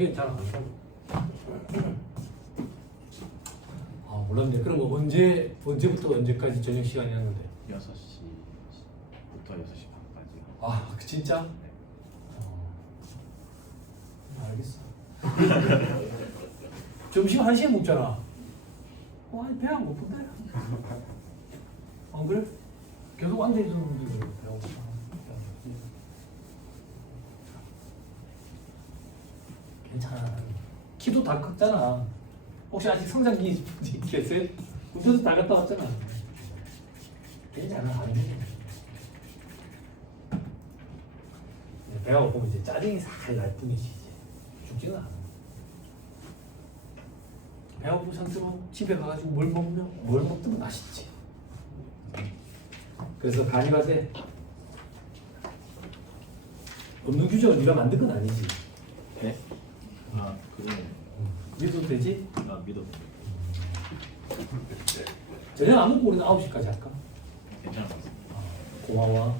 저녁에 잘 안 한다고. 아 몰랐네. 그럼 뭐 언제부터 언제까지 저녁 시간이었는데? 6시부터 6시 반까지. 아 진짜? 알겠어. 점심 1시에 먹잖아. 배 안 고픈데? 안 그래? 계속 앉아있었는데 배가 고파. 괜찮아. 키도 다 컸잖아. 혹시 아직 성장기 있겠어요? 군대도 다 갔다 왔잖아. 괜찮아. 안 돼. 배가 고프면 이제 짜증이 살 날 뿐이지 이제 죽지는 않아. 배가 고픈 상태로 집에 가가지고 뭘 먹든 맛있지. 그래서 간이밭에 없는 규정을 네가 만든 건 아니지. 네? 아 그래. 믿어도 되지? 아 믿어. 저녁 안 먹고 우리는 9시까지 할까? 괜찮은 것 같습니다. 고마워.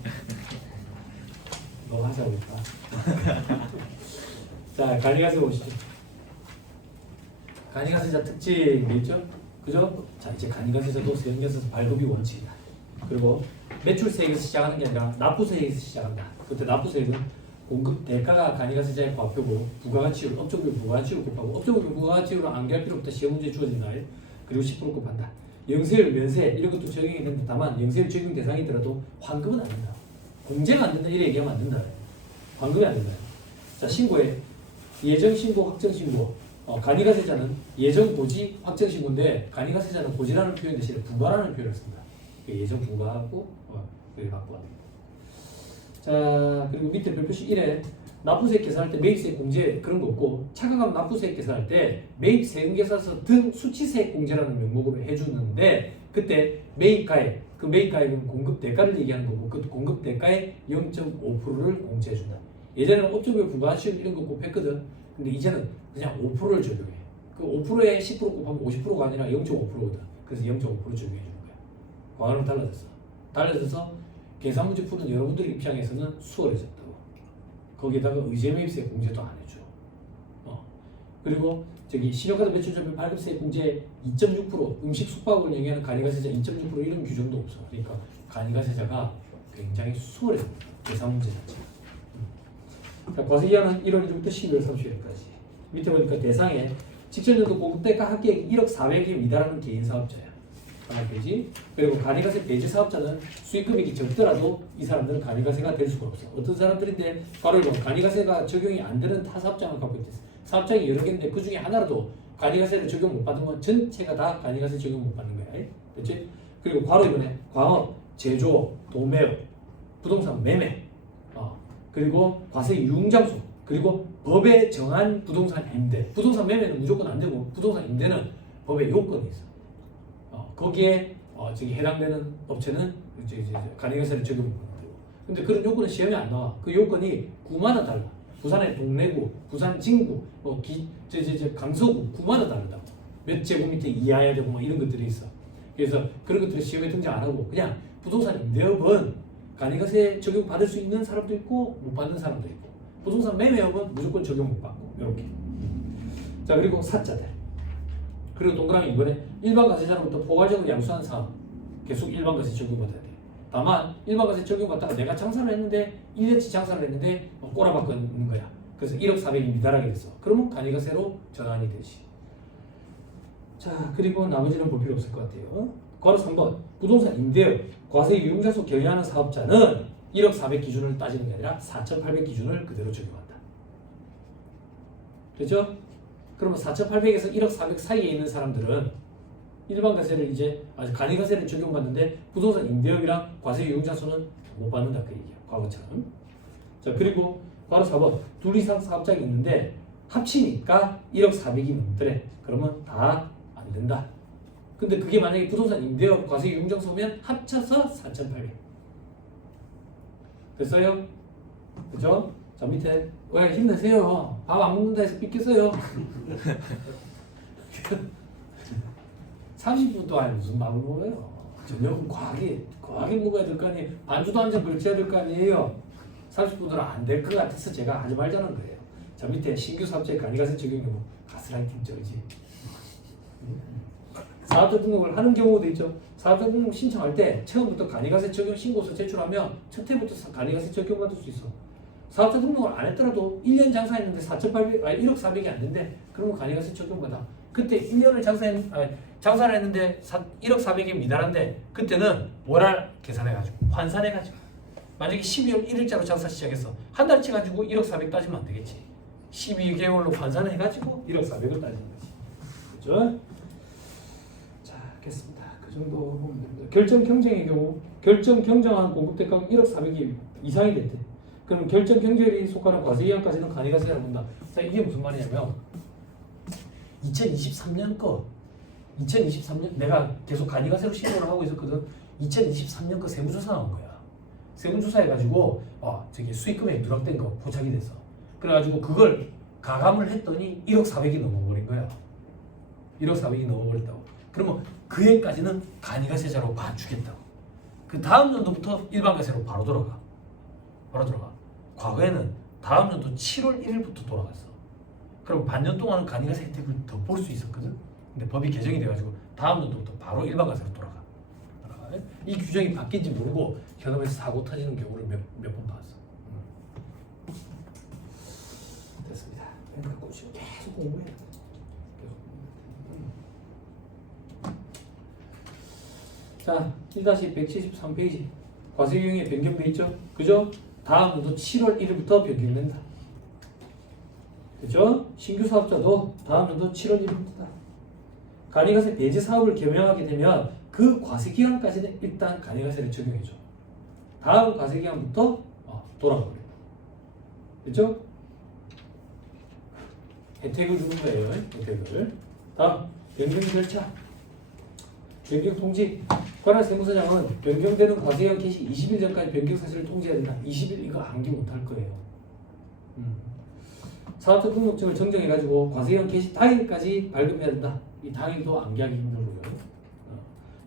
너 하자고 했다. 자, 간이가세 보시죠. 간이가세자 특징이 있죠? 그죠? 자, 이제 간이가세자도 세금계에서 발급이 원칙이다. 그리고 매출세액에서 시작하는 게 아니라 납부세액에서 시작한다. 그때 납부세액은 공급 대가가 간이가세자의 과표고 부가가치율, 업종별 부가가치율 곱하고 업종별 부가가치율을 암기할 필요부터 시험 문제에 주어진다. 그리고 10% 곱한다. 영세율, 면세 이런 것도 적용이 된다. 다만 영세율 적용 대상이더라도 환급은 안 된다. 공제가 안 된다 이래 얘기하면 안 된다. 환급이 안 된다. 자, 신고에 예정 신고, 확정 신고. 간이가세자는 예정 고지, 확정 신고인데 간이가세자는 고지라는 표현 대신에 부가라는 표현을 씁니다. 예정 부가하고 여기 바꿔야 됩니다. 자, 그리고 밑에 별표시 1에 납부세액 계산할 때 매입세액 공제 그런 거 없고 차가감 납부세액 계산할 때 매입세금계산서 등 수치세액 공제라는 명목으로 해주는데 그때 매입가액 그 매입가액은 공급 대가를 얘기하는 거고 그 공급 대가의 0.5%를 공제해준다. 예전에는 업종별 부가가치율 이런 거 곱했거든. 근데 이제는 그냥 5%를 적용해. 그 5%에 10% 곱하면 50%가 아니라 0.5%거든. 그래서 0.5% 적용해 주는 거야. 과거랑 달라졌어. 달라져서 계산 문제 푸는 여러분들 입장에서는 수월해졌다고. 거기에다가 의제매입세 공제도 안 해줘. 그리고 저기 신용카드 매출점유 발급세 공제 2.6% 음식 숙박을 얘기하는 간이가세자 2.6% 이런 규정도 없어. 그러니까 간이가세자가 굉장히 수월해집니다. 계산 문제 자체가. 자, 과세기한은 1월 1일부터 12월 30일까지. 밑에 보니까 대상에 직전년도 공급대가 합계액 1억 400에 미달하는 개인 사업자야. 하나 되지. 그리고 간이가세 배제 사업자는 수익금액이 적더라도 이 사람들은 간이가세가 될 수가 없어. 어떤 사람들인데 바로 이거 간이가세가 적용이 안 되는 타 사업장을 갖고 있대. 사업장이 여러 개인데 그 중에 하나라도 간이가세를 적용 못 받은 건 전체가 다 간이가세 적용 못 받는 거야. 됐지? 그리고 바로 이번에 광업, 제조, 도매업, 부동산 매매, 그리고 과세 유흥장소, 그리고 법에 정한 부동산 임대. 부동산 매매는 무조건 안 되고 부동산 임대는 법에 요건이 있어. 거기에 저기 해당되는 업체는 이제 간이가세를 적용 못 되고. 근데 그런 요건은 시험에 안 나와. 그 요건이 구마다 달라. 부산의 동래구, 부산 진구, 강서구 구마다 다르다고. 몇 제곱미터 이하야 되고 뭐 이런 것들이 있어. 그래서 그런 것들을 시험에 등장 안 하고 그냥 부동산 임대업은 간이가세 적용 받을 수 있는 사람도 있고 못 받는 사람도 있고 부동산 매매업은 무조건 적용 못 받고 이렇게. 자, 그리고 사자들. 그리고 동그라미 이번에 일반 과세자로부터 포괄적으로 양수한 사업 계속 일반 과세 적용받아야 돼. 다만 일반 과세 적용받다가 내가 장사를 했는데 1년치 장사를 했는데 꼬라박고 있는 거야. 그래서 1억 400이 미달하게 됐어. 그러면 간이가세로 전환이 되지. 자, 그리고 나머지는 볼 필요 없을 것 같아요. 괄호 3번 부동산 임대업 과세 유용자소 경영하는 사업자는 1억 400 기준을 따지는 게 아니라 4,800 기준을 그대로 적용한다. 그렇죠? 그러면 4,800에서 1억 400 사이에 있는 사람들은 일반 과세를 이제 간이가세를 적용받는데 부동산 임대업이랑 과세 유용자소는 못 받는다 그 얘기야. 과거처럼. 자, 그리고 괄호 4번 둘 이상 사업장이 있는데 합치니까 1억 400이 넘더래. 그러면 다 안 된다. 근데 그게 만약에 부동산 임대업 과세 유용장소면 합쳐서 4,800. 됐어요? 그죠? 자, 밑에 왜 힘내세요. 밥 안 먹는다 해서 삐겠어요. 30분도 아니 무슨 밥을 먹어요. 저녁은 과하게 먹어야 될 거 아니에요. 반주도 한 잔 걸쳐야 될 거 아니에요. 30분은 안 될 것 같아서 제가 하지 말자는 거예요. 자 밑에 신규 사업자의 간이가세 적용 경우 가스라이팅 쩌지. 사업자 등록을 하는 경우도 있죠. 사업자 등록 신청할 때 처음부터 간이가세 적용 신고서 제출하면 첫 해부터 간이가세 적용받을 수 있어. 사업자 등록을 안 했더라도 1년 장사했는데 1억 400이 안 된대. 그러면 간이가세 적용받아. 그때 1년을 장사를 했는데 1억 400이 미달한데 그때는 뭐를 계산해가지고 환산해가지고 만약에 12월 1일자로 장사 시작했어. 한 달치 가지고 1억 400 따지면 안 되겠지. 12개월로 환산해가지고 1억 400을 따지는 거지. 그죠? 자, 됐습니다. 그 정도 보면 됩니다. 결정 경쟁의 경우 결정 경정한 공급 대가가 1억 400이 이상이 됐대. 그럼 결정 경쟁에 속하는 과세기간까지는 간이가세라고 본다. 자, 이게 무슨 말이냐면 2023년 거 2023년 내가 계속 간이가세로 신고를 하고 있었거든. 2023년 거 세무조사 나온 거야. 세무조사 해가지고 저기 수익금액 누락된 거 포착이 됐어. 그래가지고 그걸 가감을 했더니 1억 400이 넘어버린 거야. 1억 400이 넘어버렸다고. 그러면 그 해까지는 간이가세자로 봐주겠다고. 그 다음 연도부터 일반가세로 바로 돌아가. 과거에는 다음 연도 7월 1일부터 돌아갔어. 그럼 반년 동안은 간이가세 혜택을 더 볼 수 있었거든. 근데 법이 개정이 돼가지고 다음 연도부터 바로 일반가세로 돌아가. 이 규정이 바뀐지 모르고 현업에서 사고 터지는 경우를 몇 번 봤어. 됐습니다. 그러니까 지금 계속 공부해야 돼. 자, 1-173페이지 과세유형이 변경돼 있죠? 그죠? 다음 연도 7월 1일부터 변경된다. 그죠? 신규 사업자도 다음 연도 7월 1일부터다. 간이가세 배제 사업을 경영하게 되면 그 과세기간까지는 일단 간이가세를 적용해줘. 다음 과세기간부터 돌아버려. 그죠? 혜택을 주는 거예요. 혜택을. 다음 변경 절차. 변경 통지. 관할 세무서장은 변경되는 과세기간 개시 20일 전까지 변경 사실을 통지해야 된다. 20일 이거 암기 못할 거예요. 사업자 등록증을 정정해가지고 과세기간 개시 당일까지 발급해야 된다. 이 당일도 암기하기 힘들고요.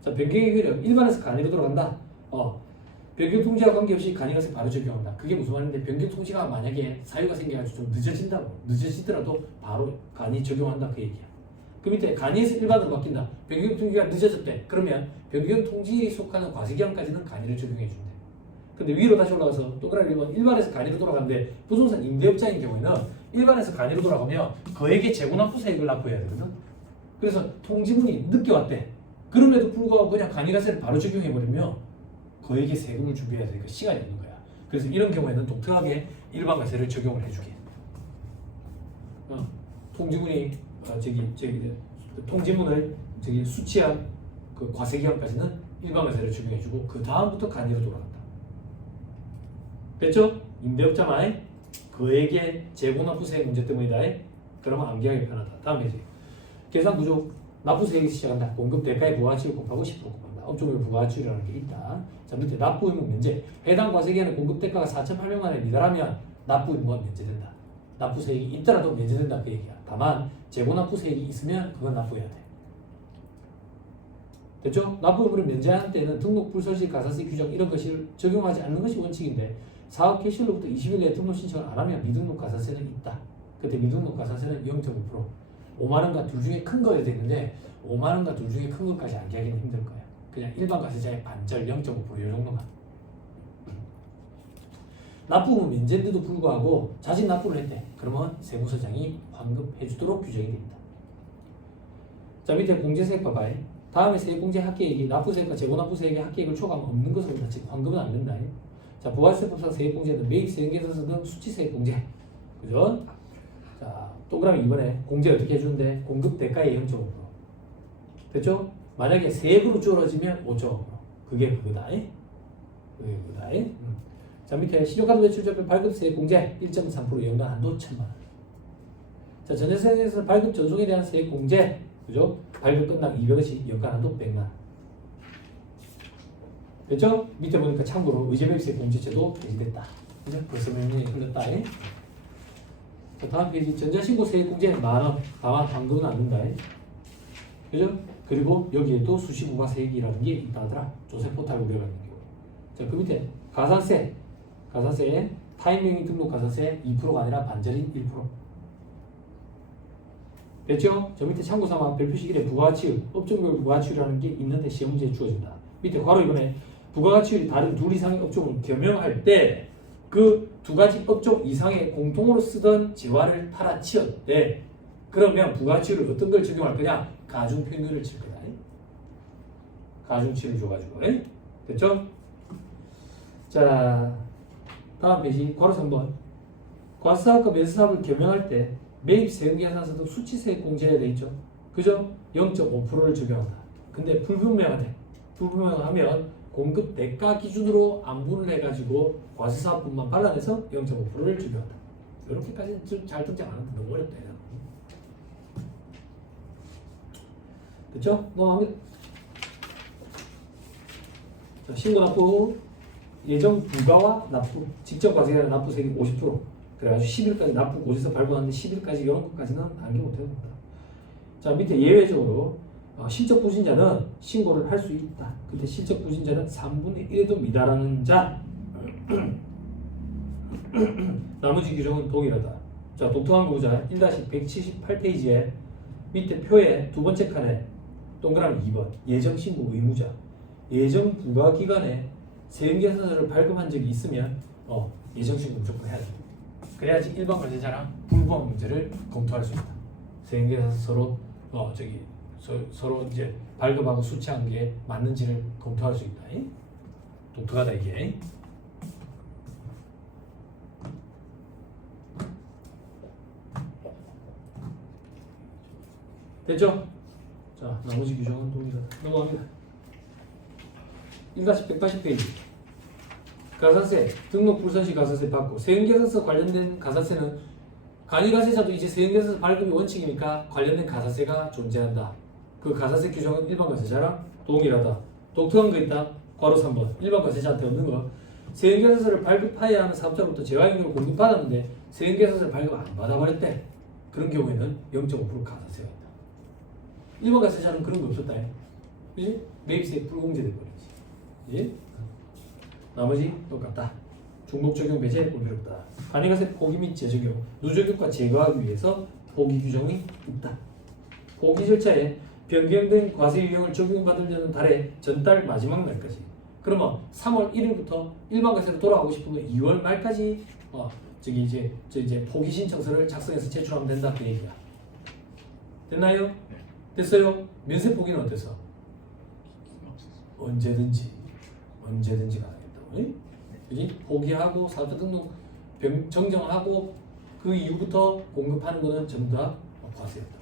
자, 변경의 효력 일반에서 간이로 들어간다. 변경 통지와 관계없이 간이가세 바로 적용한다. 그게 무슨 말인데 변경 통지가 만약에 사유가 생겨가지고 좀 늦어진다고 늦어지더라도 바로 간이 적용한다 그 얘기야. 그 밑에 간이에서 일반으로 바뀐다. 변경 통지가 늦어졌대. 그러면 변경 통지에 속하는 과세기간까지는 간이를 적용해 준대. 근데 위로 다시 올라가서 동그라미 1번 일반에서 간이로 돌아가는데 부동산 임대업자인 경우에는 일반에서 간이로 돌아가면 거액의 재고납부세액을 납부해야 되거든. 그래서 통지문이 늦게 왔대. 그럼에도 불구하고 그냥 간이가세를 바로 적용해버리면 거액의 세금을 준비해야 되니까 시간이 있는 거야. 그래서 이런 경우에는 독특하게 일반가세를 적용을 해주게. 통지문이 통지문을 수취한 그 과세기간까지는 일반가세를 적용해주고 그 다음부터 간이로 돌아간다. 됐죠? 임대업자만 거액의 재고납부세 문제 때문이다. 그러면 암기하기 편하다. 다음 이제 계산 구조. 납부세액이 시작한다. 공급 대가의 부가가치를 곱하고 10% 곱한다. 업종별 부가가치라는 게 있다. 자 밑에 납부 의무 면제. 해당 과세기간에 공급 대가가 4,800만 원에 미달하면 납부 의무가 면제된다. 납부세액이 있더라도 면제된다 그 얘기야. 다만 재고납부세액이 있으면 그건 납부해야 돼. 됐죠? 납부 의무를 면제하는 때는 등록 불설시 가산세 규정 이런 것을 적용하지 않는 것이 원칙인데 사업 개시일로부터 20일 내에 등록 신청을 안 하면 미등록 가산세는 있다. 그때 미등록 가산세는 0.5%. 5만 원과 둘 중에 큰 거여야 되는데 5만 원과 둘 중에 큰 것까지 암기하기는 힘들 거야. 그냥 일반 과세자의 반절 0.5%이 정도만. 납부금 면제인데도 불구하고 자진 납부를 했대. 그러면 세무서장이 환급해 주도록 규정이 됩니다. 자 밑에 공제세액 봐봐요. 다음에 세액공제 합계액이 납부세액과 재고납부세액의 합계액을 초과하면 없는 것으로 본다. 즉 환급은 안 된다. 자 부가세법상 세액공제는 매입세액계산서 등 수치세액공제. 그죠? 자 동그라미 이번에 공제 어떻게 해주는데 공급 대가의 0.5%. 됐죠? 만약에 세액으로 줄어지면 5.5%. 그게 그거다. 그게 그거다. 자 밑에 신용카드 매출자별 발급세액 공제 1.3% 연간 한도 1,000만 원. 자 전세세에서 발급 전송에 대한 세액 공제 그죠? 발급 끝나고 200원씩 연간 한도 100만 원. 됐죠? 밑에 보니까 참고로 의제매입세 공제제도 폐지됐다. 그죠? 벌써 몇 년이 흘렀다. 자, 다음 페이지 전자신고 세액공제 만원. 다만 환급은 안 된다. 그죠? 그리고 여기에도 수시부가세액이라는 게 있다 하더라. 조세포탈 우려가 있는 경우. 자, 그 밑에 가산세 타임명의 등록 가산세 2%가 아니라 반절인 1%. 됐죠? 저 밑에 참고삼아 별표식 1에 부가가치율, 업종별 부가가치율이라는 게 있는데 시험 문제에 주어진다. 밑에 괄호 이번에 부가가치율이 다른 둘 이상의 업종을 겸용할 때 그 두 가지 업종 이상의 공통으로 쓰던 재화를 팔아치웠대. 그러면 부가가치율을 어떤 걸 적용할 거냐? 가중평균을 칠 거다. 가중치를 줘가지고. 됐죠? 자, 다음 페이지 괄호 3번. 과세사업과 매수사업을 겸용할 때 매입 세금계산서도 수치세액 공제해야 돼 있죠. 그죠? 0.5%를 적용한다. 근데 불분명하대. 불분명하면 공급 대가 기준으로 안분을 해가지고 과세사업분만 발라내서 0.5%를 적용한다. 이렇게까지 잘 등장 안 하는데 너무 어렵다. 됐죠? 넘어갑니다. 자, 신고 납부 예정 부가와 납부 직접 과세가 아니라 납부 세액이 50%. 그래가지고 10일까지 납부 고지서 발부하는데 10일까지 이런 것까지는 안개 못해도 된다. 자, 밑에 예외적으로 실적 부진자는 신고를 할 수 있다. 근데 실적 부진자는 3분의 1에도 미달하는 자. 나머지 규정은 동일하다. 자, 독특한 거 보자. 1-178페이지에 밑에 표에 두 번째 칸에 동그라미 2번 예정 신고 의무자. 예정 부과 기간에 세금계산서를 발급한 적이 있으면 예정 신고 무조건 해야 돼. 그래야지 일반 과세자랑 불부합 문제를 검토할 수 있다. 세금계산서로 서로 이제 발급하고 수취한 게 맞는지를 검토할 수 있다. 독특하다 이게. 됐죠? 자, 나머지 규정은 동일하다. 넘어갑니다. 1-180페이지. 가산세, 등록 불선시 가산세 받고 세금계산서 관련된 가산세는 간이가세자도 이제 세금계산서 발급이 원칙이니까 관련된 가산세가 존재한다. 그 가산세 규정은 일반 과세자랑 동일하다. 독특한 거 있다. 괄호 3번. 일반 과세자한테 없는 거. 세금계산서를 발급하여야 하는 사업자로부터 재화임금을 공급받았는데 세금계산서를 발급 안 받아버렸대. 그런 경우에는 0.5% 가산세가 있다. 일반 과세자는 그런 거 없었다. 그지? 매입세 불공제돼 버리지. 그지? 나머지 똑같다. 중복 적용 배제 공교롭다. 간이가세 포기 및 재적용, 누적효과 제거하기 위해서 포기 규정이 있다. 포기 절차에 변경된 과세 유형을 적용받으려는 달의 전달 마지막 날까지. 그러면 3월 1일부터 일반 과세로 돌아가고 싶으면 2월 말까지 이제 포기 신청서를 작성해서 제출하면 된다 그 얘기야. 됐나요? 됐어요? 면세 포기는 어땠어? 언제든지 가능했다고. 그지? 포기하고 사업자 등록 정정하고 그 이후부터 공급하는 거는 전부 다 과세였다.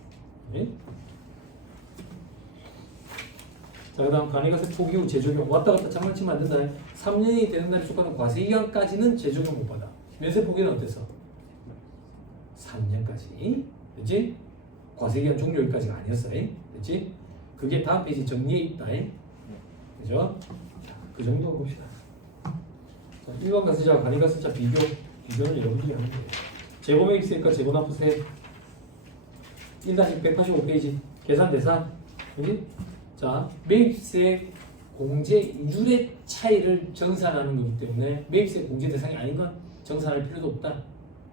자, 그다음 간이가세 포기 후 재적용 왔다 갔다 장난치면 안 된다. 3년이 되는 날에 속하는 과세 기간까지는 재적용 못 받아. 면세 포기는 어땠어? 3년까지. 그렇지? 과세 기간 종료일까지가 아니었어. 그렇지? 그게 다음 페이지 정리에 있다. 그죠? 자, 그 정도 봅시다. 자, 일반 과세자와 간이가세자 비교는 여러분들이 하는 거예요. 재고매입세니까 재고납부세 1-185페이지 계산 대상. 그지? 자, 매입세 공제율의 차이를 정산하는 거기 때문에 매입세 공제 대상이 아닌 건 정산할 필요도 없다.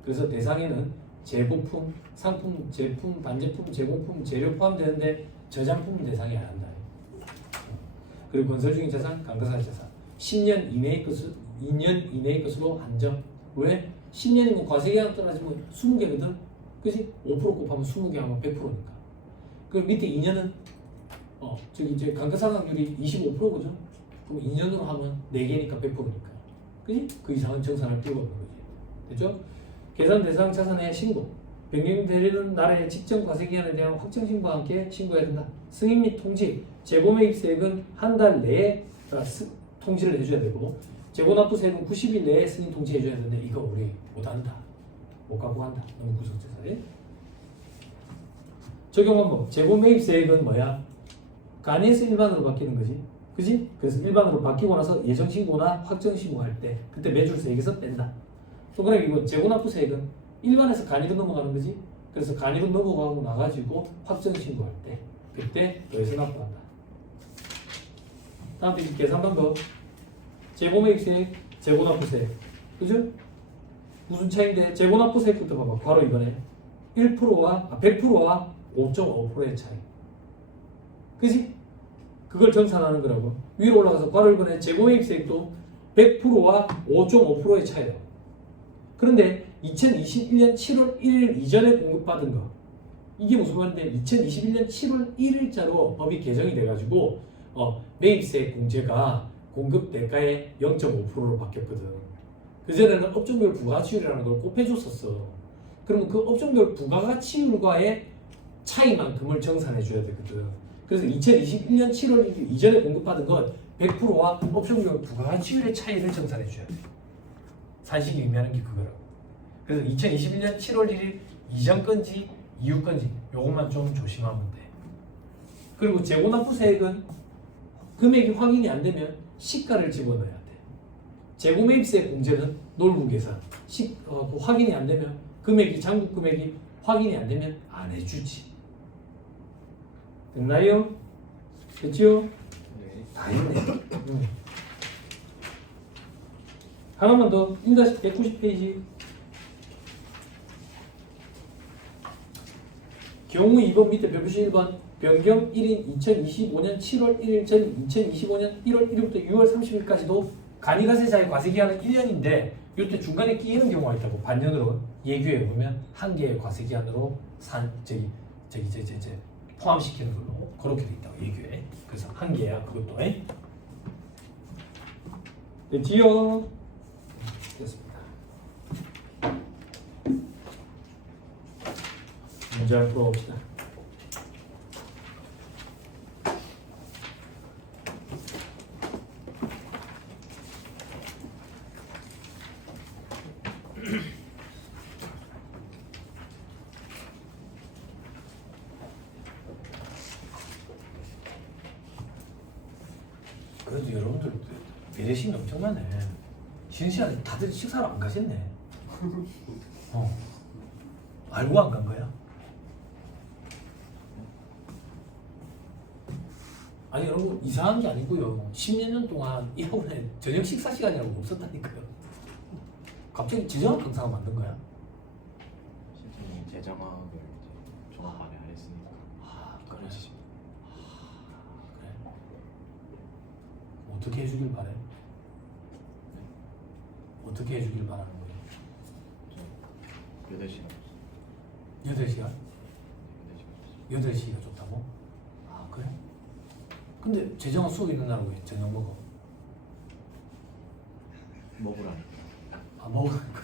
그래서 대상에는 재고품, 상품, 제품, 반제품, 제공품, 재료 포함되는데 저장품은 대상이 안 한다. 그리고 건설 중인 자산, 감가상각 자산 10년 이내의 것을 2년 이내의 것으로 한정. 왜? 10년이면 과세기간 떨어지면 20개거든. 그치? 5% 곱하면 20개 하면 100%니까. 그 밑에 2년은 이제 감가상각률이 25%거죠. 그럼 2년으로 하면 4개니까 100%니까. 그치? 그 이상은 정산할 필요가 없는 거지. 됐죠? 계산 대상 자산의 신고. 변경되는 날의 직전 과세기간에 대한 확정 신고와 함께 신고해야 된다. 승인 및 통지. 재고매입세액은 한 달 내에 통지를 해줘야 되고 재고납부세액은 90일 내에 승인 통지해줘야 되는데 이거 우리 못한다. 못 갖고 간다. 너무 구속제사에. 적용 방법. 재고매입세액은 뭐야? 간이에서 일반으로 바뀌는 거지. 그지? 그래서 일반으로 바뀌고 나서 예정신고나 확정신고할 때 그때 매출세액에서 뺀다. 동그라미 이거 재고납부세액은 일반에서 간이로 넘어가는 거지. 그래서 간이로 넘어가고 나가지고 확정신고할 때 그때 더해서 납부한다. 다음 페이지 계산 방법. 재고매입세액, 재고납부세액. 그죠? 무슨 차이인데 재고납부세액부터 봐봐. 바로 이번에 1%와 100%와 5.5%의 차이. 그지? 그걸 정산하는 거라고. 위로 올라가서 괄호일본의 재고매입세액도 100%와 5.5%의 차이다. 그런데 2021년 7월 1일 이전에 공급받은 거, 이게 무슨 말인데 2021년 7월 1일자로 법이 개정이 돼가지고 매입세 공제가 공급 대가의 0.5%로 바뀌었거든. 그전에는 업종별 부가가치율이라는 걸 꼭 해줬었어. 그러면 그 업종별 부가가치율과의 차이만큼을 정산해 줘야 되거든. 그래서 2021년 7월 1일 이전에 공급받은 건 100%와 업종별 부가가치율의 차이를 정산해 줘야 돼. 산식이 의미하는 게 그거라고. 그래서 2021년 7월 1일 이전 건지 이후 건지 요것만 좀 조심하면 돼. 그리고 재고납부세액은 금액이 확인이 안 되면 시가를 집어넣어야 돼. 재고매입세 공제는 놀부 계산. 확인이 안 되면 금액이 장부 금액이 확인이 안 되면 안 해주지. 됐나요? 됐죠? 네. 다 했네. 하나만 더. 1-190페이지. 경우 2번 밑에 별표시 1번 변경 1인 2025년 7월 1일 전 2025년 1월 1일부터 6월 30일까지도 간이가세자의 과세기한은 1년인데 이때 중간에 끼이는 경우가 있다고. 반년으로 예규에 보면 한 개의 과세기한으로 포함시키는 걸로 그렇게 돼 있다고. 예규에. 그래서 한 개야 그것도. 됐지요? 됐습니다. 문제 한번 풀어봅시다. 그래도 여러분들 배려심이 엄청나네. 쉬는 시간에 다들 식사를 안 가셨네. 알고 안 간 거야? 아니 여러분 이상한 게 아니고요. 10몇 년 동안 이 학원에 저녁 식사 시간이라고 없었다니까요. 갑자기 지정학 강사가 만든 거야? 실제로 재정학을 이제 종합 안에 안 했으니까. 그래. 그래. 어떻게 해주길 바래? 어떻게 해주길 바라는 거예요? 8시간. 8시간? 8시간. 8시가 좋다고? 아 그래? 근데 재정학 수업 있는 날은 왜 저녁 먹어? 먹으라니까. 아 먹으니까.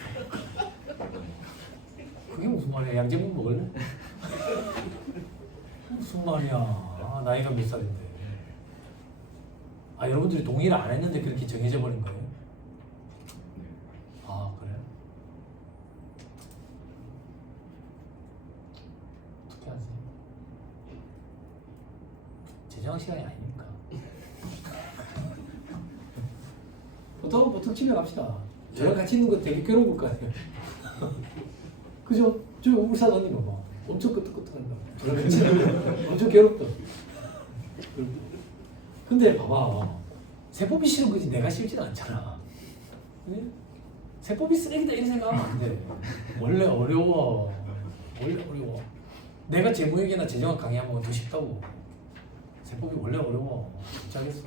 그게 무슨 말이야? 양재문 먹을래? 무슨 말이야? 나이가 몇 살인데? 여러분들이 동의를 안 했는데 그렇게 정해져 버린 거예요? 네. 그래? 어떻게 하지? 재정학 시간이 아니니까. 보통 집에 갑시다. 저랑 같이 있는 거 되게 괴로울 거 아니에요. 그죠? 저 울산 언니 봐봐. 엄청 끄떡끄떡한다. 저랑 같이 있는 거 엄청 괴롭다. 근데 봐봐. 세법이 싫은 거지 내가 싫진 않잖아. 네? 세법이 쓰레기다 이런 생각하면 안 돼. 원래 어려워. 내가 재무회계나 재정학 강의하면 더 쉽다고. 세법이 원래 어려워. 못하겠어.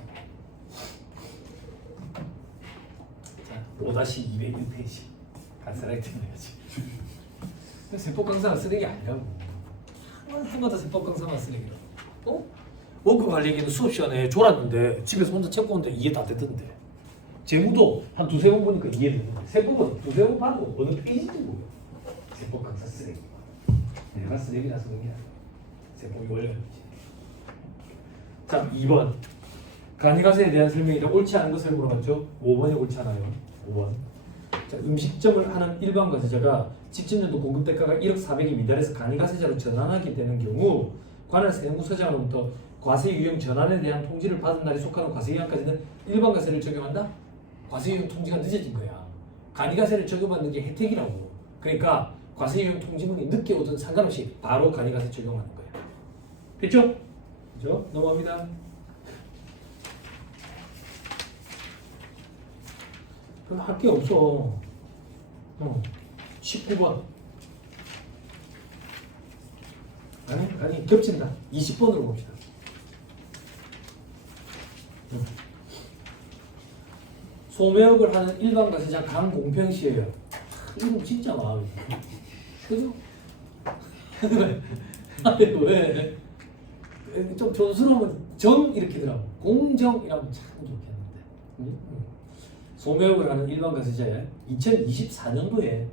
자, 5-201페이지. 간사라이트 해야지. 세법 강사가 쓰레기 아니라고. 한마다 세법 강사만 쓰레기라고. 원가 관리 얘기는 수업 시간에 졸았는데 집에서 혼자 책 보는데 이해 다 되던데. 재무도 한 2-3번 보니까 이해되는데 세법은 2-3번 봐도 어느 페이지인지 모르겠어. 세법 강사 쓰레기. 내가 쓰레기라서 그런 게 아니야. 세법이 원래 그렇지. 자, 2번. 간이가세에 대한 설명이다. 옳지 않은 것을 물어봤죠. 5번이 옳지 않아요. 5번. 자, 음식점을 하는 일반 과세자가 직전년도 공급 대가가 1억 400이 미달해서 간이가세자로 전환하게 되는 경우 관할 세무서장으로부터 과세 유형 전환에 대한 통지를 받은 날이 속하는 과세 기간까지는 일반 과세를 적용한다? 과세 유형 통지가 늦어진 거야. 간이가세를 적용받는 게 혜택이라고. 그러니까 과세 유형 통지문이 늦게 오든 상관없이 바로 간이가세 적용하는 거야. 됐죠? 그죠? 넘어갑니다. 그럼 할 게 없어. 19번. 아니 겹친다. 20번으로 봅시다. 소매업을 하는 일반 과세자 강공평씨예요. 이거 진짜 마음이 그죠? 아니 왜? 좀 촌스러우면 정 이렇게 더라고. 공정이라면 참 좋겠는데. 소매업을 하는 일반 과세자의 2024년도에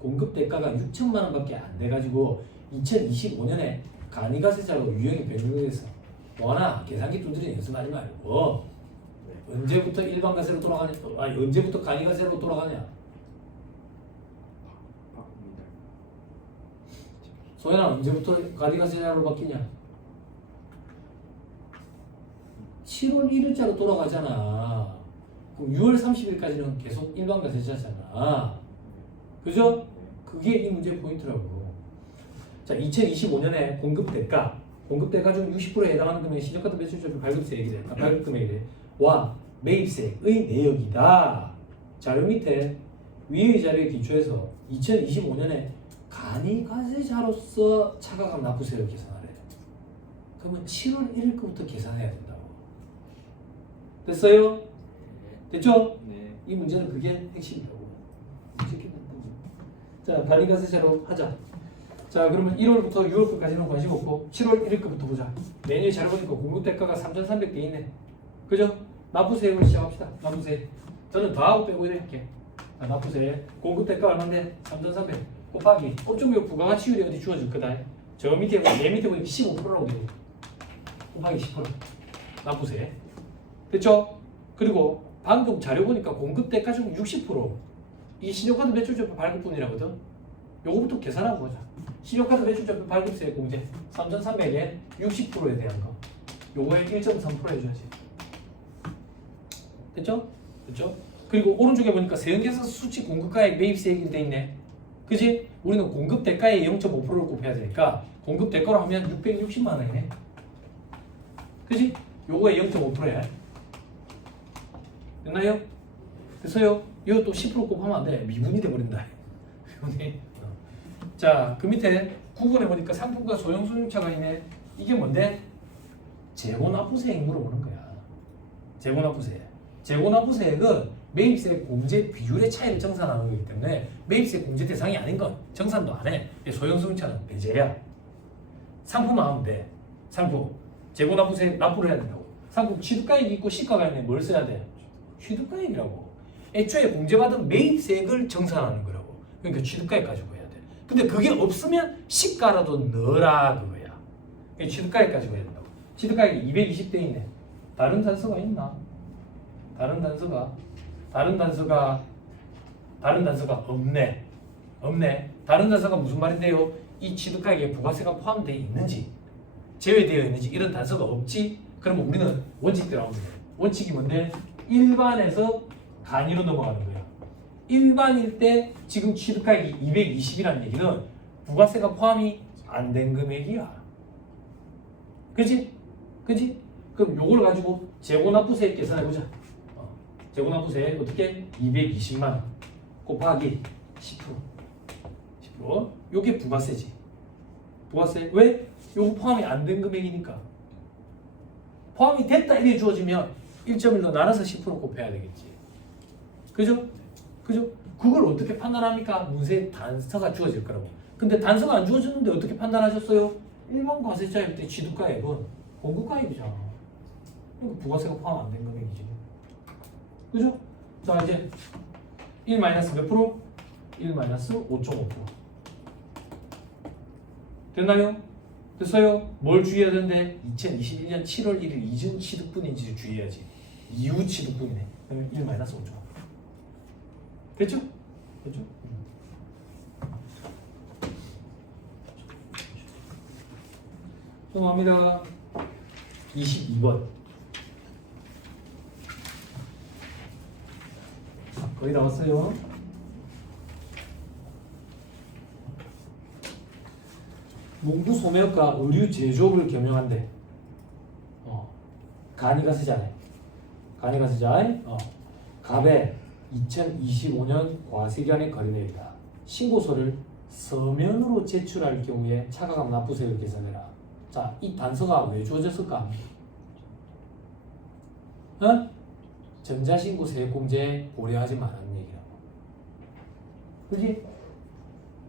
공급 대가가 6천만 원밖에 안 돼가지고 2025년에 간이과세자로 유형이 변경돼서 원아 계산기 두드리는 연습하지 말고 언제부터 일반 과세로 돌아가냐? 아니 언제부터 간이과세로 돌아가냐? 바꿉니다. 소연아 언제부터 간이과세자로 바뀌냐? 7월 1일자로 돌아가잖아. 그럼 6월 30일까지는 계속 일반 과세자잖아. 그죠? 그게 이 문제의 포인트라고. 자, 2025년에 공급 대가 중 60%에 해당하는 금액이 신용카드 매출자표 발급세액이 돼. 발급 금액이 돼. 와 매입세액의 내역이다. 자료 밑에 위의 자료에 기초해서 2025년에 간이과세자로서 차가감 납부세를 계산하래. 그러면 7월 1일 거부터 계산해야 된다고. 됐어요? 됐죠? 네. 이 문제는 그게 핵심이라고. 자, 간이과세자로 하자. 자, 그러면 1월부터 6월까지는 관심 없고 7월 1일 거부터 보자. 메뉴에 잘 보니까 공급 대가가 3,300돼 있네. 그죠? 납부세액으로 시작합시다. 납부세. 저는 더하고 빼고 이렇게. 납부세. 공급 대가 얼마인데? 3,300 곱하기 업종별 부가가치율이 어디 주어질 거다. 저 밑에 얘 밑에 보니까 15%라고 돼. 곱하기 10%. 납부세. 됐죠? 그리고 방금 자료 보니까 공급 대가 중 60%. 이 신용카드 매출자표 발급분이라거든. 요거부터 계산하고 보자. 신용카드 매출자표 발급세 공제 3,300에 60%에 대한 거. 요거에 1.3% 해줘야지. 됐죠? 됐죠? 그리고 오른쪽에 보니까 세은계산 수치 공급가액 매입세액이 돼 있네. 그지? 우리는 공급 대가에 0.5%를 곱해야 되니까 공급 대가로 하면 660만 원이네. 그지? 요거에 0.5%야. 됐나요? 됐어요? 이거 또 10% 곱하면 안 돼. 미분이 돼버린다. 자, 그 밑에 9번에 보니까 상품과 소형 승용차가 있네. 이게 뭔데? 재고납부세액 물어보는 거야. 재고납부세액. 재고납부세액은 매입세 공제 비율의 차이를 정산하는 거기 때문에 매입세 공제 대상이 아닌 건 정산도 안 해. 소형 승용차는 배제야. 상품만 하면 돼. 상품. 재고납부세액 납부를 해야 된다고. 상품 취득가액이 있고 시가가 있네. 뭘 써야 돼? 취득가액이라고. 애초에 공제받은 매입세액을 정산하는 거라고. 그러니까 취득가액 가지고 해야 돼. 근데 그게 없으면 시가라도 넣어라 그거야. 취득가액 가지고 해야 된다고. 취득가액이 220대 있네. 다른 단서가 있나? 다른 단서가 없네. 없네. 다른 단서가 무슨 말인데요? 이 취득가액에 부가세가 포함되어 있는지 제외되어 있는지 이런 단서가 없지? 그러면 우리는 원칙대로 하면 돼. 원칙이 뭔데? 일반에서 간이로 넘어가는 거야. 일반일 때 지금 취득가액이 220이라는 얘기는 부가세가 포함이 안 된 금액이야. 그지? 그지? 그럼 요걸 가지고 재고납부세액 계산해보자. 재고납부세액 어떻게? 220만 원 곱하기 10%. 10%. 요게 부가세지. 부가세. 왜? 요거 포함이 안 된 금액이니까. 포함이 됐다 이래 주어지면 1.1로 나눠서 10% 곱해야 되겠지. 그죠? 그죠? 그걸 어떻게 판단합니까? 문서에 단서가 주어질 거라고. 근데 단서가 안 주어졌는데 어떻게 판단하셨어요? 일반 과세자일 때 취득가액은 공급가액이잖아. 그러니까 부가세가 포함 안 된 금액이지. 그죠? 자 이제 1 마이너스 몇 프로? 1 마이너스 5.5%. 됐나요? 됐어요? 뭘 주의해야 되는데 2021년 7월 1일 이전 취득분인지 주의해야지. 이후 취득분이네. 그러면 1 마이너스 5.5%. 됐죠? 됐죠? 넘어갑니다. 22번. 거의 다 왔어요. 문구 소매업과 의류 제조업을 겸용한대. 간이과세자네. 간이과세자. 갑의 2025년 과세기한의 거래내역이다. 신고서를 서면으로 제출할 경우에 차가감 납부세를 계산해라. 자, 이 단서가 왜 주어졌을까? 어? 전자신고 세액공제 고려하지 말라는 얘기라고. 그지?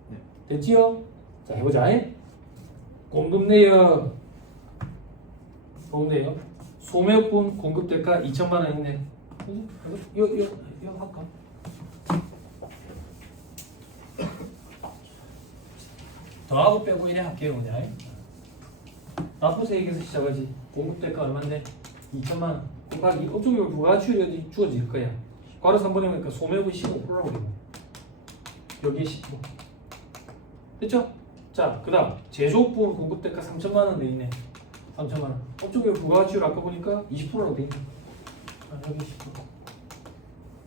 네. 됐지요? 자, 해보자. 공급 내역. 소매업분 공급대가 2천만 원인데. 그지? 이거 할까? 더하고 빼고 이래 할게요, 그냥. 납부세액에서 시작하지. 공급대가 얼마인데? 2천만 원. 곱하기 업종별 부가치율이 주어질 거야. 괄호 3번에 보니까 소매업이 15%라고 되고 여기에 15. 됐죠? 자, 그 다음 제조업부 공급대가 3천만 원 돼 있네. 3천만 원. 업종별 부가치율 아까 보니까 20%라고 돼 있네. 여기 10%.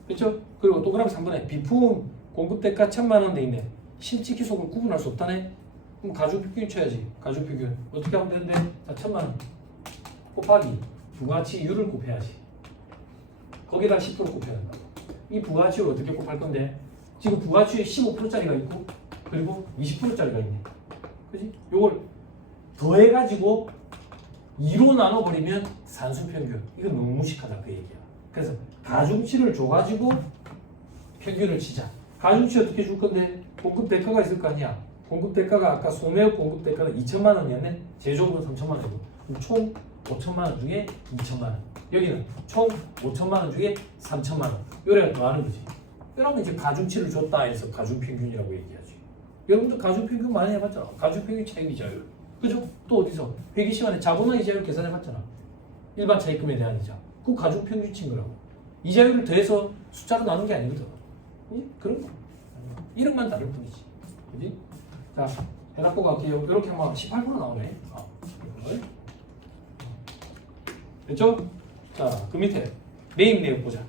됐죠? 그리고 또 그럼 3번에 비품 공급대가 1,000만 원 돼 있네. 실지 기속을 구분할 수 없다네. 그럼 가중평균 쳐야지. 가중평균 어떻게 하면 되는데? 자, 1,000만 원 곱하기 부가치율을 곱해야지. 거기다 10% 곱해야 된다. 이 부가치율을 어떻게 곱할 건데? 지금 부가치율이 15%짜리가 있고 그리고 20%짜리가 있네. 그지? 요걸 더해가지고 2로 나눠버리면 산수평균. 이건 너무 무식하다 그 얘기야. 그래서 가중치를 줘가지고 평균을 치자. 가중치 어떻게 줄 건데? 공급 대가가 있을 거 아니야. 공급 대가가 아까 소매업 공급 대가는 2천만 원이었네. 제조업은 3천만 원이고 그럼 총 5천만 원 중에 2천만 원. 여기는 총 5천만 원 중에 3천만 원. 요래가 더하는 거지. 그러면 이제 가중치를 줬다 해서 가중평균이라고 얘기하지. 여러분들 가중평균 많이 해봤잖아. 가중평균 차익 이자율. 그죠? 또 어디서? 회계 시간에 자본화 이자율 계산해봤잖아. 일반 차입금에 대한 이자. 그 가중평균 친 거라고. 이자율을 더해서 숫자로 나눈 게 아니거든. 그지? 그런 거. 이름만 다를 뿐이지. 그지? 자, 해답보 갈게요. 이렇게 하면 18% 나오네. 됐죠? 자, 그 밑에 매입 내역 보자.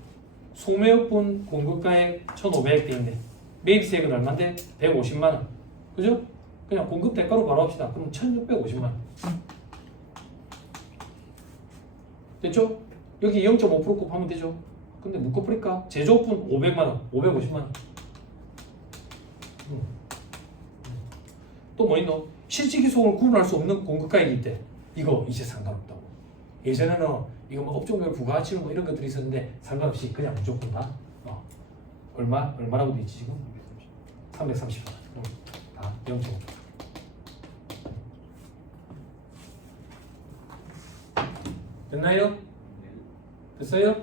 소매업분 공급가액 1,500돼 있네. 매입세액은 얼마인데? 150만 원. 그죠? 그냥 공급 대가로 바로 합시다. 그럼 1,650만 원. 됐죠? 여기 0.5% 곱하면 되죠? 근데 묶어버릴까? 제조업분 500만 원, 550만 원. 또 뭐 있노? 실질기속을 구분할 수 없는 공급가액일 때 이거 이제 상관없다고. 예전에는 이거 뭐 업종별 부가가치 뭐 이런 것들이 있었는데 상관없이 그냥 무조건 다 얼마라고 돼 있지 지금? 330만 원. 다 0.5. 됐나요? 됐어요?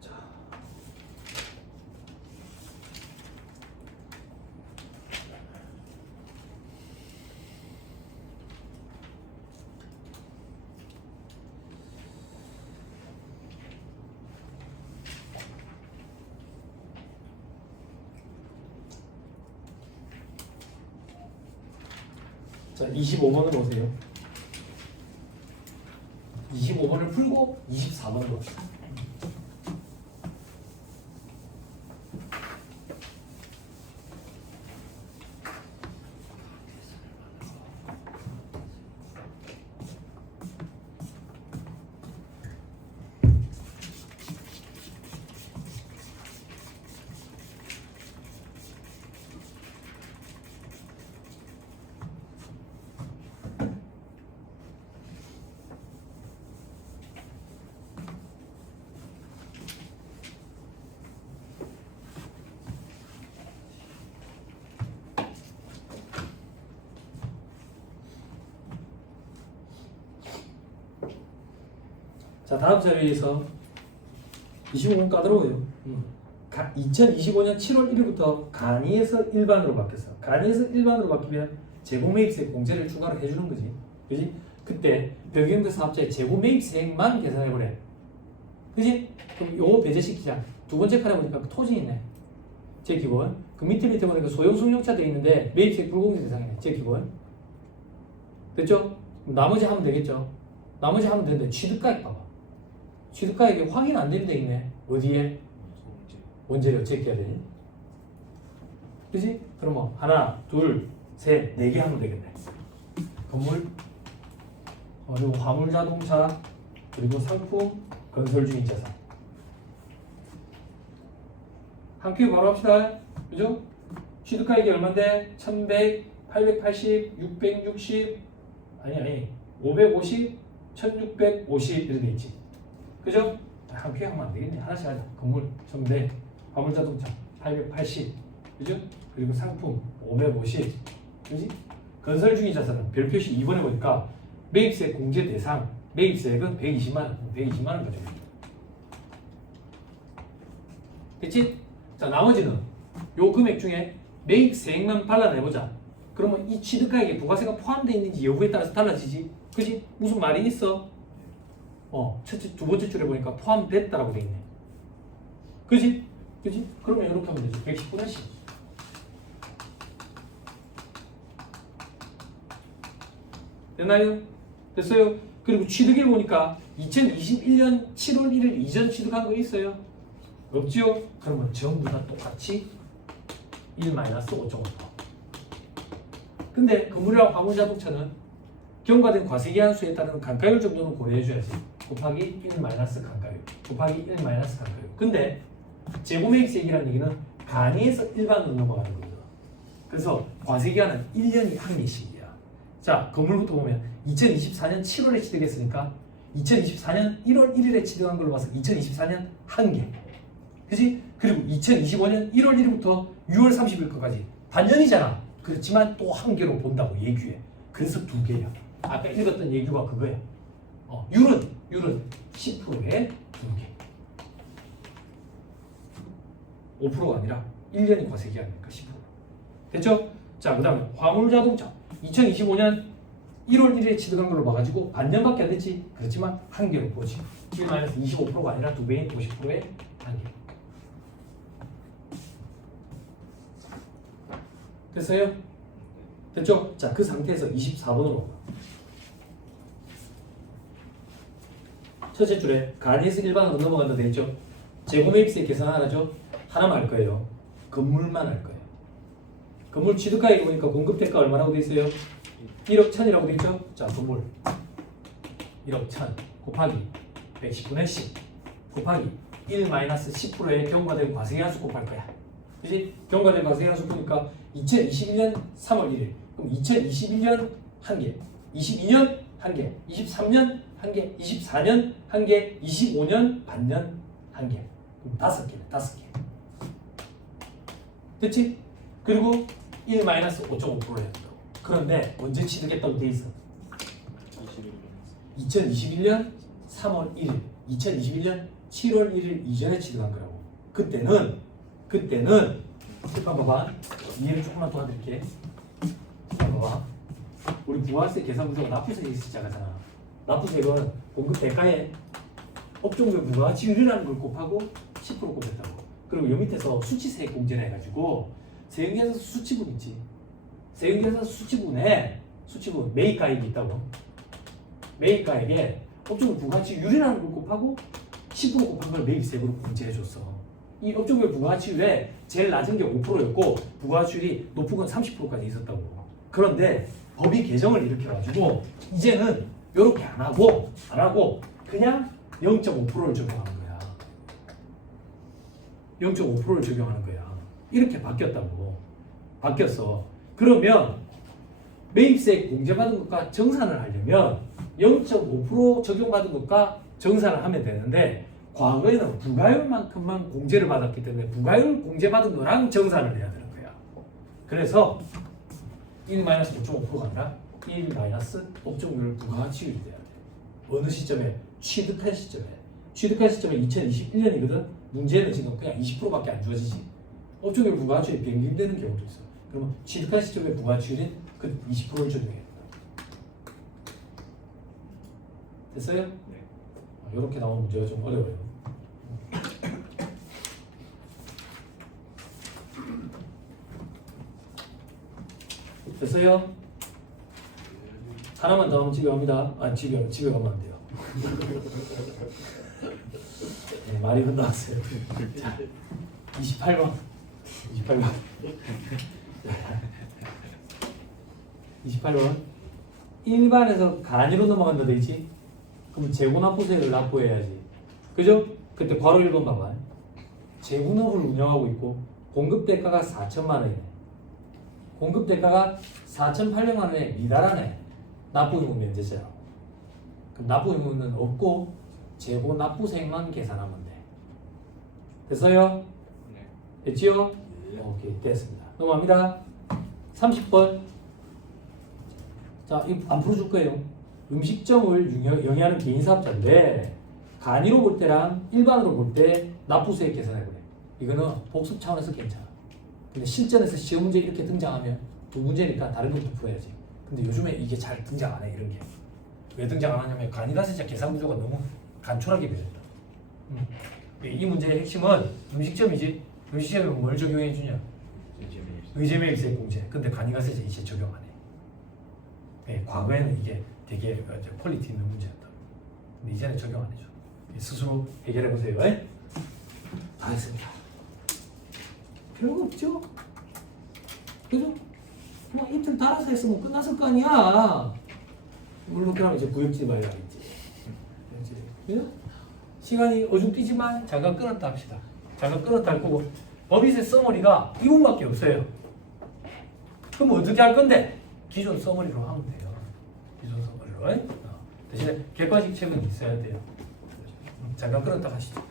자. 자, 25번으로 오세요. 25번을 풀고 24번으로 옵시다. 자, 다음 자료에서 25번 까다로워요. 2025년 7월 1일부터 간이에서 일반으로 바뀌었어. 간이에서 일반으로 바뀌면 재고매입세 공제를 추가로 해주는 거지. 그지? 그때 변경된 사업자의 재고매입세액만 계산해보래. 그지? 그럼 요거 배제시키자. 두 번째 칸에 보니까 그 토지 있네. 제 기본. 그 밑에 보니까 소형승용차 돼 있는데 매입세액 불공제 대상이네. 제 기본. 됐죠? 그럼 나머지 하면 되겠죠? 나머지 하면 되는데 취득가액 봐봐. 취득가액이 확인 안 되는 데 있네. 어디에? 원재료 제껴야 되니? 그지? 그럼 뭐 하나, 둘, 셋, 네 개 하면 되겠네. 건물, 그리고 화물자동차, 그리고 상품, 건설주인자산. 한 큐 바로 합시다. 그죠? 취득가액이 얼마인데? 1100, 880, 660 아니 550, 1650 이렇게 돼 있지. 그죠? 한 개 하면 안 되겠네. 하나씩 하자. 건물 1100, 화물자동차 880, 그죠? 그리고 상품 550, 그지? 건설 중인 자산은 별표시 2번에 보니까 매입세 공제 대상 매입세액은 120만 원, 120만 원 가져옵니다. 됐지? 자, 나머지는 요 금액 중에 매입세액만 발라내보자. 그러면 이 취득가액에 부가세가 포함되어 있는지 여부에 따라서 달라지지. 그지? 무슨 말이 있어? 첫째, 두 번째 줄에 보니까 포함됐다라고 돼 있네. 그지? 그지? 그러면 이렇게 하면 되지. 110분의 10. 됐나요? 됐어요? 그리고 취득에 보니까 2021년 7월 1일 이전 취득한 거 있어요? 없지요? 그러면 전부 다 똑같이 1-5.5%. 근데 건물이랑 화물자동차는 경과된 과세기한 수에 따른 감가율 정도는 고려해줘야지. 곱하기 1 마이너스 감가율. 곱하기 1 마이너스 감가율. 근데 재고매입세액이라는 얘기는 간이에서 일반으로 넘어가는 거거든. 그래서 과세기한은 1년이 한 개씩이야. 자, 건물부터 보면 2024년 7월에 취득했으니까 2024년 1월 1일에 취득한 걸로 봐서 2024년 한 개. 그지? 그리고 2025년 1월 1일부터 6월 30일 까지 단년이잖아. 그렇지만 또 한 개로 본다고 예규에. 그래서 두 개야. 아까 읽었던 예규가 그거야. 율은 10%에 두 개. 5%가 아니라 1년이 과세기하니까 10%. 됐죠? 자, 그 다음에 화물자동차 2025년 1월 1일에 취득한 걸로 봐가지고 반년밖에 안 됐지. 그렇지만 한 개로 보지. 1-25%가 아니라 두 배인 50%에 한 개. 됐어요? 됐죠? 자, 그 상태에서 24번으로 첫째 줄에 간이에서 일반으로 넘어간다 돼 있죠? 재고매입세 계산 하나죠? 하나만 할 거예요. 건물만 할 거예요. 건물 취득가액 보니까 공급대가 얼마라고 돼 있어요? 1억 1000이라고 돼 있죠? 자, 건물 1억 1000 곱하기 110분의 10 곱하기 1-10%의 경과된 과세계한수 곱할 거야. 그치? 경과된 과세계한수 보니까 2021년 3월 1일 그럼 2021년 한 개, 22년 한 개, 23년 한 개, 24년 한 개, 25년 반년 한 개. 그럼 5개네, 5개. 됐지? 그리고 1-5.5%를 해야 된다고. 그런데 언제 취득했다고 돼 있어? 2021년 3월 1일, 2021년 7월 1일 이전에 취득한 거라고. 그때는 봐봐. 이해를 조금만 도와드릴게. 봐봐. 우리 부가세 계산 구조가 납부세액에서 시작하잖아. 납부세액은 공급 대가에 업종별 부가가치율이라는 걸 곱하고 10% 곱했다고. 그리고 여 밑에서 수치세액 공제를 해가지고 세액계산서 수치분 있지. 세액계산서 수치분에 매입가액이 있다고. 매입가액에 업종별 부가가치율이라는 걸 곱하고 10% 곱한 걸 매입세액으로 공제해줬어. 이 업종별 부가가치율에 제일 낮은 게 5%였고 부가가치율이 높은 건 30%까지 있었다고. 그런데 법이 개정을 일으켜가지고 이제는 이렇게 안 하고 그냥 0.5%를 적용하는 거야. 0.5%를 적용하는 거야. 이렇게 바뀌었어. 그러면 매입세액 공제받은 것과 정산을 하려면 0.5% 적용받은 것과 정산을 하면 되는데 과거에는 부가율만큼만 공제를 받았기 때문에 부가율 공제받은 거랑 정산을 해야 되는 거야. 그래서 1-5.5%가 아니라 1-업종별 부가가치율이 돼야 돼. 어느 시점에? 취득한 시점에 2021년이거든. 문제는 지금 그냥 20%밖에 안 주어지지. 업종별 부가가치율이 변경되는 경우도 있어. 그러면 취득한 시점의 부가가치율인 그 20%를 적용해야 된다. 됐어요? 네. 이렇게 나오는 문제가 좀 어려워요. 됐어요? 하나만 더 하면 집에 갑니다. 집에 가면 안 돼요. 네, 말이 끝나왔어요. 자, 28번. 28번. 일반에서 간이로 넘어간다 돼 있지? 그럼 재고납부세를 납부해야지. 그죠? 그때 괄호 1번 봐봐. 재고납을 운영하고 있고 공급 대가가 4천만 원이네. 공급 대가가 4,800만 원에 미달하네. 납부 의무 면제세요. 그럼 납부 의무는 없고 재고 납부세액만 계산하면 돼. 됐어요? 네. 됐지요? 오케이, 됐습니다. 넘어갑니다. 30번. 자, 이거 안 풀어줄 거예요. 음식점을 영위하는 개인사업자인데 간이로 볼 때랑 일반으로 볼 때 납부세액 계산해보래. 이거는 복습 차원에서 괜찮아. 근데 실전에서 시험 문제 이렇게 등장하면 두 문제니까 다른 것도 풀어야지. 근데 요즘에 이게 잘 등장 안 해, 이런 게. 왜 등장 안 하냐면 간이가세자 계산 구조가 너무 간촐하게 되었다. 이 문제의 핵심은 음식점이지. 음식점이 뭘 적용해 주냐? 의제매입세 공제. 근데 간이가세자 이제 적용 안 해. 네, 과거에는 이게 되게 퀄리티 있는 문제였다. 근데 이제는 적용 안 해줘. 스스로 해결해 보세요. 다 했습니다. 별거 없죠? 그죠? 뭐 이틀 달아서 했으면 끝났을 거 아니야. 물론 그러면 이제 구역지 말이라 했지. 그죠? 시간이 어중뛰지만 잠깐 끊었다 합시다. 잠깐 끊었다 할 거고 법인세 써머리가 이 부분밖에 없어요. 그럼 어떻게 할 건데? 기존 써머리로 하면 돼요. 기존 써머리로. 대신에 객관식 책은 있어야 돼요. 잠깐 끊었다 하시죠.